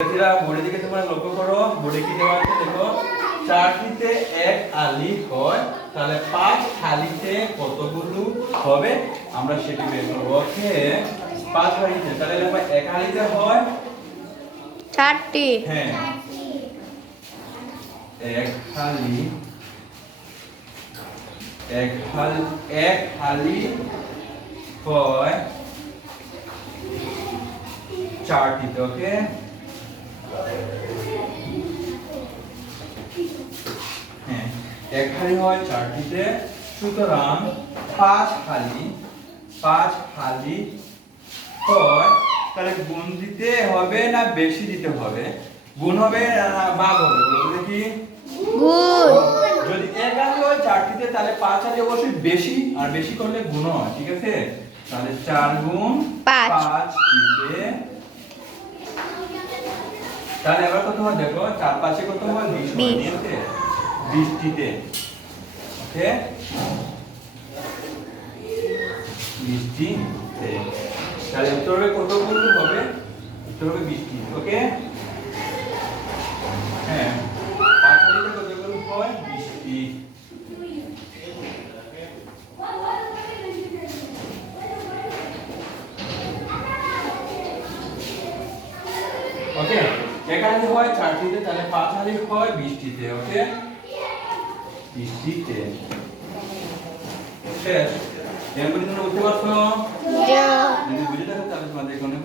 শিক্ষার্থীরা বোর্ডের দিকে তোমরা লক্ষ্য করো বোর্ডে কি দেওয়া আছে দেখো। চারটিতে এক আলি হয় তাহলে পাঁচ থালিতে কতগুলো হবে আমরা সেটি বের করব। ওকে পাঁচ হালিতে তাহলে দেখো এক হালিতে হয়। চারটি। হ্যাঁ। এক হালি এক হাল এক হালি হয় চারটিতে ওকে? হ্যাঁ এক হালি হয় চারটিতে। সুতরাং পাঁচ হালি পাঁচ হালি হয় তাহলে গুণ দিতে হবে না বেশি দিতে হবে? গুণ হবে না ভাগ হবে বলো তো দেখি। গুণ। যদি এক হালি হয় চারটিতে তাহলে পাঁচ হালি অবশ্যই বেশি আর বেশি করলে গুণ হয় ঠিক আছে? তাহলে চার গুণ পাঁচ। পাঁচটিতে তাহলে এবার কত হয় দেখো চার পাঁচে কত হয় বিশ বিশটিতে ওকে? বৃষ্টিতে। তাহলে উত্তর হবে কতগুলো হবে? উত্তর হবে বৃষ্টি ওকে? হ্যাঁ। কতগুলো হয়? বৃষ্টি। এখানে হয়? চারটিতে তাহলে পাঁচ হাজারি হয় বৃষ্টিতে ওকে বৃষ্টিতে। শেষ। এমন বুঝতে পারছ? যদি বুঝে থাকো তাহলে তোমাদের কোনো